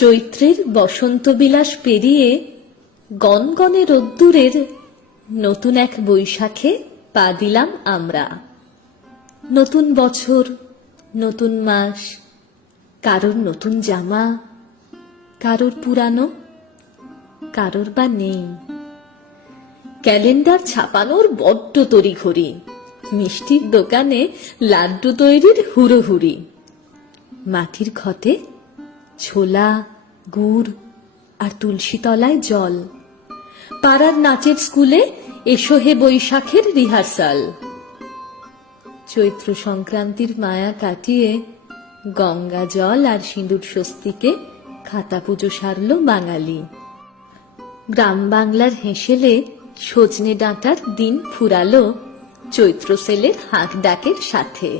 চৈত্রের বসন্ত বিলাস পেরিয়ে গনগনে রোদ্দুরের নতুন এক বৈশাখে পা দিলাম আমরা। নতুন বছর, নতুন মাস, কারোর নতুন জামা, কারোর পুরানো, কারোর বা নেই। ক্যালেন্ডার ছাপানোর বড্ড তড়িঘড়ি, মিষ্টির দোকানে লাড্ডু তৈরির হুড়োহুড়ি। মাটির ঘটে ছোলা, গুড় আর তুলসী তলায় জল। পাড়ার নাচের স্কুলে এসো হে বৈশাখের রিহার্সাল। চৈত্র সংক্রান্তির মায়া কাটিয়ে গঙ্গা জল আর সিঁদুর স্বস্তিকে খাতা পুজো সারল বাঙালি। গ্রাম বাংলার হেঁসেলে সজনে ডাঁটার দিন ফুরালো চৈত্র সেলের হাঁক ডাকের সাথে।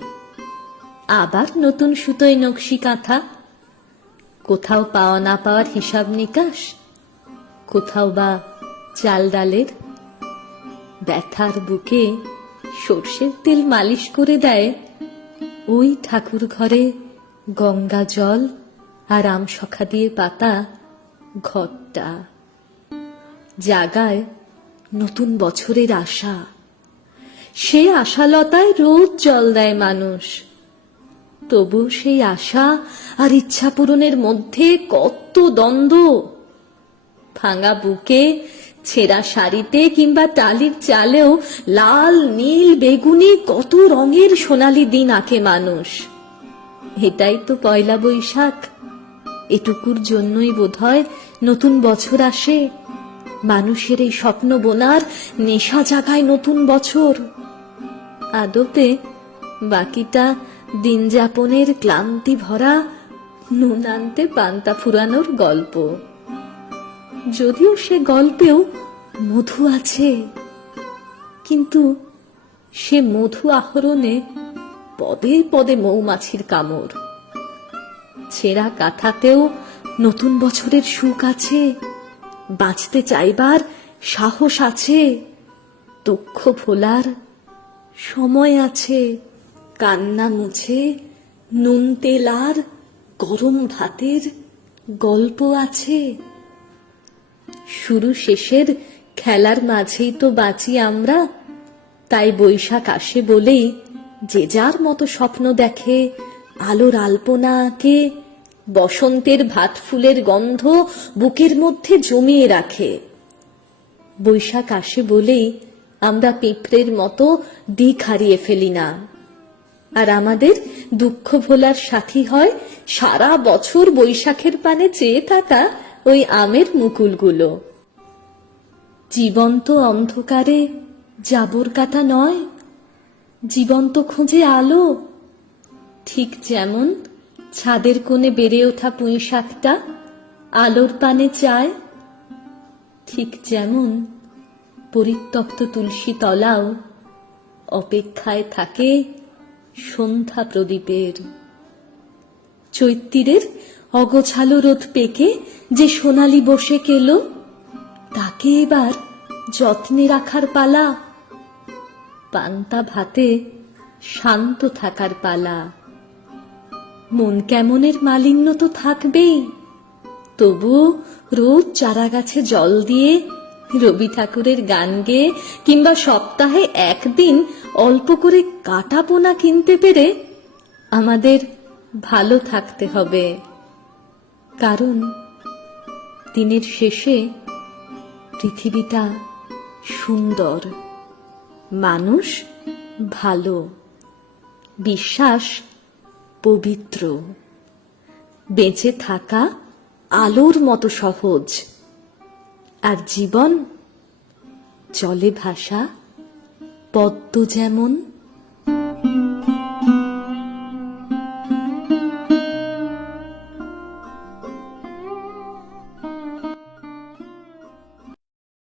আবার নতুন সুতোয় নকশি কাঁথা, কোথাও পাওয়া না পাওয়ার হিসাব নিকাশ, কোথাও বা চাল ডালের। ব্যথার বুকে সর্ষের তেল মালিশ করে দেয় ওই ঠাকুর ঘরে গঙ্গা জল আর আমসখা দিয়ে পাতা ঘরটা। জাগায় নতুন বছরের আশা, সে আশালতায় রোজ জল দেয় মানুষ। তবু সেই আশা আর ইচ্ছা পূরণের মধ্যে কত দ্বন্দ্ব। ভাঙা বুকে, ছেঁড়া শাড়িতে কিংবা টালির চালেও লাল, নীল, বেগুনি কত রঙের সোনালী দিন আঁকে মানুষ। এটাই তো পয়লা বৈশাখ। এটুকুর জন্যই বোধহয় নতুন বছর আসে। মানুষের এই স্বপ্ন বোনার নেশা জাগায় নতুন বছর। আদপে বাকিটা দিন যাপনের ক্লান্তি ভরা নুন আনতে পান্তা ফুরানোর গল্প। যদিও সে গল্পেও মধু আছে, কিন্তু সে মধু আহরণে পদে পদে মৌমাছির কামড়। ছেঁড়া কাঁথাতেও নতুন বছরের সুখ আছে, বাঁচতে চাইবার সাহস আছে, দুঃখ ভোলার সময় আছে। কান্না মুছে নুন তেল আর গরম ভাতের গল্প আছে। শুরু শেষের খেলার মাঝেই তো বাঁচি আমরা। তাই বৈশাখ আসে বলেই যে যার মতো স্বপ্ন দেখে, আলোর আলপনা আঁকে, বসন্তের ভাত ফুলের গন্ধ বুকের মধ্যে জমিয়ে রাখে। বৈশাখ আসে বলেই আমরা পিঁপড়ের মতো দিক হারিয়ে ফেলি না। আর আমাদের দুঃখ ভোলার সাথী হয় সারা বছর বৈশাখের পানে চেয়ে থাকা ওই আমের মুকুলগুলো। জীবন্ত অন্ধকারে জাবর কাটা নয়, জীবন্ত খোঁজে আলো। ঠিক যেমন ছাদের কোণে বেড়ে ওঠা পুঁই শাকটা আলোর পানে চায়, ঠিক যেমন পরিত্যক্ত তুলসী তলাও অপেক্ষায় থাকে সন্ধ্যা প্রদীপের। চৈত্তিরের অগোছালো রোদ পেকে যে সোনালি বসে কেল, তাকে এবার যত্নে রাখার পালা। পান্তা ভাতে শান্ত থাকার পালা। মন কেমনের মালিন্য তো থাকবেই, তবু রোজ চারা গাছে জল দিয়ে, রবি ঠাকুরের গান গেয়ে কিংবা সপ্তাহে একদিন অল্প করে কাটা পোনা কিনতে পেরে আমাদের ভালো থাকতে হবে। কারণ দিনের শেষে পৃথিবীটা সুন্দর, মানুষ ভালো, বিশ্বাস পবিত্র, বেঁচে থাকা আলোর মতো সহজ, আর জীবন জলে ভাসা পদ্ম যেমন